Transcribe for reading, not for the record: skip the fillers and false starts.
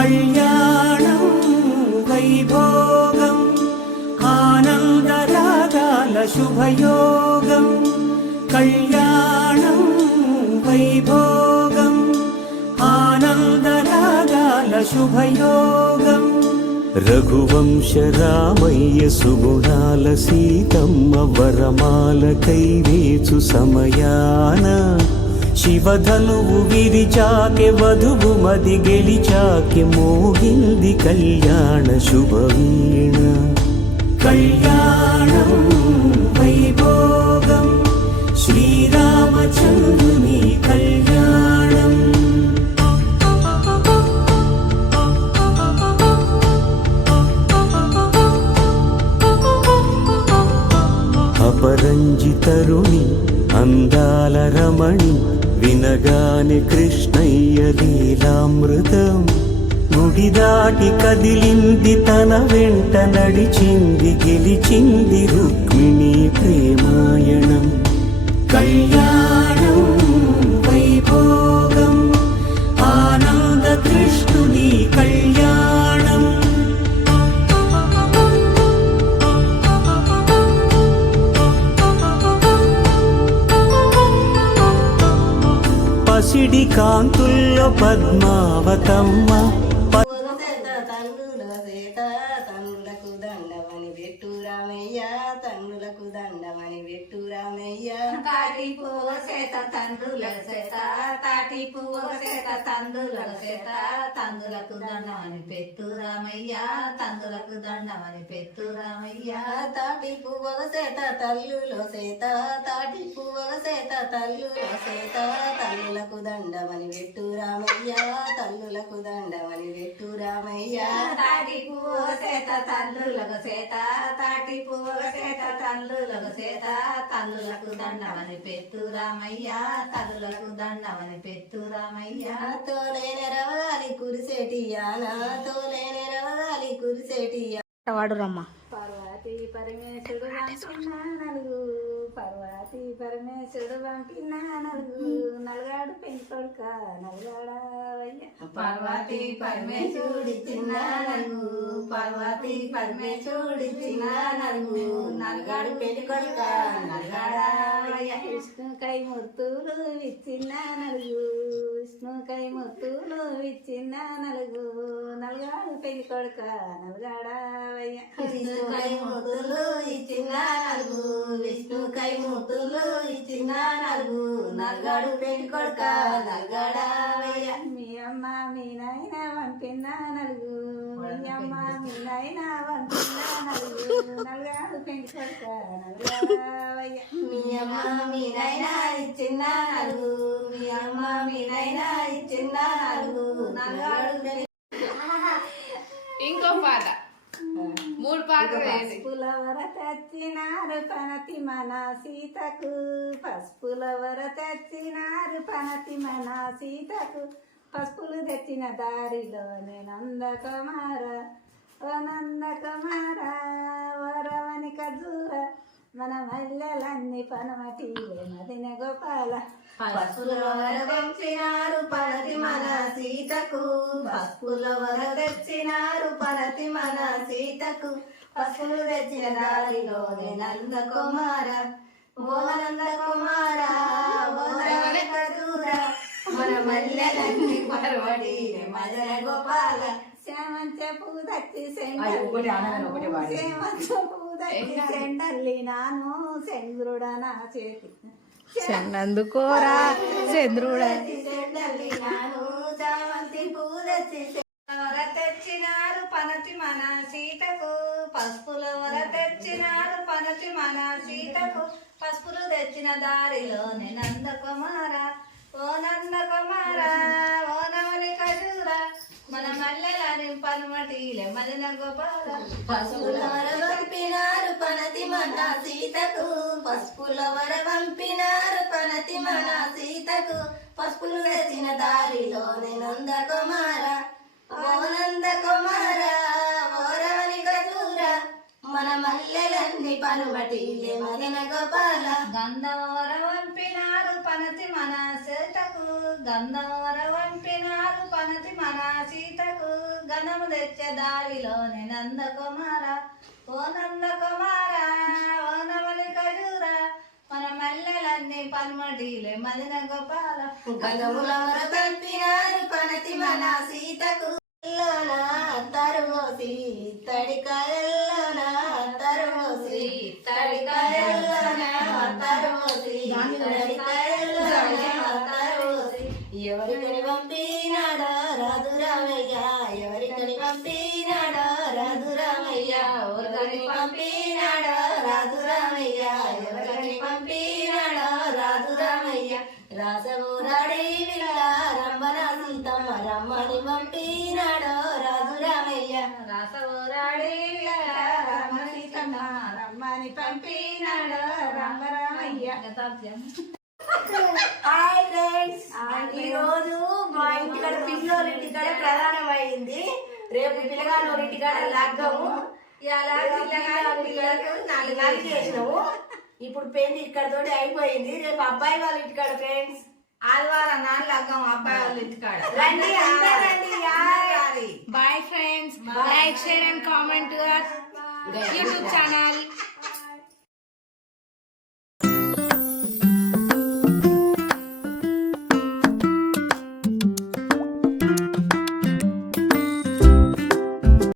కళ్యాణం వైభోగం ఆనందరాగాల శుభయోగం కళ్యాణం వైభోగం ఆనందరాగాల శుభయోగం రఘువంశ రామయ్య సుగుణాల సీతమ్మ వరమాల కైవేచు సమయాన శివధనువు విరిచాకె వధువు మది గెలిచాకె మోగింది కళ్యాణ శుభవీణ కళ్యాణం వైభోగం శ్రీరామచంద్రుని కళ్యాణం అపరంజి తరుణి అందాల రమణి వినగానే కృష్ణయ్య లీలామృతం గుడి దాటి కదిలింది తన వెంట నడిచింది గెలిచింది రుక్మిణి ప్రేమాయణం కళ్యాణం వైభోగం ఆనంద కృష్ణుని కళ్యాణం పసిడి కాంతుల్లో పద్మావతమ్మ తన్నులకు దండమని పెట్టు రామయ్య తన్నులకు దండమని పెట్టు రామయ్య తాటి పువ్వ చేత తండ్రుల చేత తాటి పువ్వ చేత తండ్రుల చేత తందులకు దండమని పెట్టు రామయ్య తందులకు దండమని పెట్టు రామయ్య తాటి పువ్వ చేత తల్లులో చేత తాటి పువ్వ చేత తల్లులో చేత తల్లులకు దండమని పెట్టు రామయ్య తల్లులకు దండమని పెట్టు రామయ్య తాటి పువ్వ చేత తల్లులకు చేత తాటి పువ్వ చేత తల్లులకు చేత తల్లులకు దండమని పెట్టు రామయ్య తల్లులకు దండమని పెట్టు రామయ్య తోలే నెరవగాలి కురిసేటియాన తోలే నెరవగాలి కురిసేటియా వాడు రమ్మ పార్వతీ పరమేశ్వరుడు పంపినా నలుగు పార్వతీ పరమేశ్వరుడు పంపినా నలుగు నలుగాడు పెంకొడుక నలుగాడవయ్య పార్వతీ పరమేశ్వరుడి చిన్న నలుగు పార్వతీ పరమేశ్వరుడి చిన్న నలుగు నలుగాడు పెంకొడుక నలుగాడవయ్య విష్ణు కైమూర్తులు విచ్చిన నలుగు విష్ణు కైమూర్తులు విచ్చిన నలుగు నలుగాడు పెంకొడుక నలుగాడవయ్య విష్ణు కైమూర్తులు ఇచ్చిన నలుగు విష్ణు కైమూర్తులు ఇచ్చిన నలుగు నల్గాడు పెళ్లి కొడుక నల్గాడవయ్య మీ అమ్మ మీ నాయన పంపిన నలుగు మీ అమ్మ మీ నాయన పంపిన నలుగు నల్గాడు పెళ్లి కొడుక నల్గాడవయ్య మీ అమ్మ మీ నాయన ఇచ్చిన నలుగు మీ అమ్మ మీ నాయన ఇచ్చిన నలుగు నల్గాడు ఇంకో పాట మూడు పాటలు పసుపుల వర తెచ్చినారు పనతి మన సీతకు పసుపుల వర తెచ్చినారు పనతి మన సీతకు పసుపులు తెచ్చిన దారిలోనే నందకుమార ఓ నందకుమార వరవని ఖర్జూర మన మల్లెలన్నీ పనమటిలే మదిన గోపాల పసుపుల వర తెచ్చినారు పనతి మన సీతకు పసుపుల వర తెచ్చినారు పనతి మన సీతకు పసుపులు తెచ్చిన దారిలోనే నందకుమార ఓ నందకుమార ఓ ఖర్జూర మన మల్లెలన్నీ పరవడిలే మదన గోపాల శ్యామంత పూదచ్చి శ్యామంత పూదచ్చి సెండల్లి నాను చంద్రుడ నా చేతి అందుకోరా చంద్రుడ సెండల్లి నాను చామంతి పూదచ్చి వర తెచ్చినారు పనతి మన సీతకు పసుపుల వర తెచ్చినారు పనతి మన సీతకు పసుపులు తెచ్చిన దారిలోనే నందకుమార ఓ నందకుమార ఓ నవని ఖర్జూర మన మల్లెలని పనుమటిలే మదిన గోపాల పసుపుల వర పంపినారు పనతి మన సీతకు పసుపుల వర పంపినారు పనతి మన సీతకు పసుపులు తెచ్చిన దారిలోనే నందకుమార ఓ నందకుమార ఓ రమణి ఖర్జూర మన మల్లెలన్నీ పనుమటిలే మదన గోపాల గంధవర వంపినారు పనతి మన చేతకు గంధవర వంపినారు పనతి మన సీతకు గణము తెచ్చే దారిలోనే నందకుమార ఓ నందకుమార ఓ నవలి ఖజూర మన మల్లెలన్నీ పల్మడీలే మదిన గోపాల గణముల తప్పినారు పనతి మన సీతకు తరుమోసి తడికాయల్లోన తరుమోసి తడికాయల్లోన తరుమోసి తడికాయల్లోన తరుమోసి ఎవరికని పంపినాడో రాదు రామయ్య ఎవరికని పంపినాడో రాదు రామయ్య ఎవరికని పంపినాడో రాదు రామయ్య ఎవరికని పంపినాడో రాదు రామయ్య రాసమూరాడి విల్ల రమ్మన సీతమ్మ రమ్మని పంపినాడో రాదు రామయ్య రాసమూరాడి విల్ల రమ్మన సీతమ్మ రమ్మని పంపినాడో రామ రామయ్య. హాయ్ ఫ్రెండ్స్, ఈ రోజు మా ఇంటికాడ పిల్లల ఇంటికాడ ప్రధానమైంది. రేపు పిల్లగాళ్ళ ఇంటికాడ లగ్గము. నాలుగు చేసినాము. ఇప్పుడు పెళ్లి ఇక్కడ తోటి అయిపోయింది. రేపు అబ్బాయి వాళ్ళ ఇంటికాడ ఫ్రెండ్స్ ఆదివారం నాన్న లగ్గం అబ్బాయి వాళ్ళ ఇంటికాడ రండి రండి. Bye friends. Like, share and comment to our YouTube channel.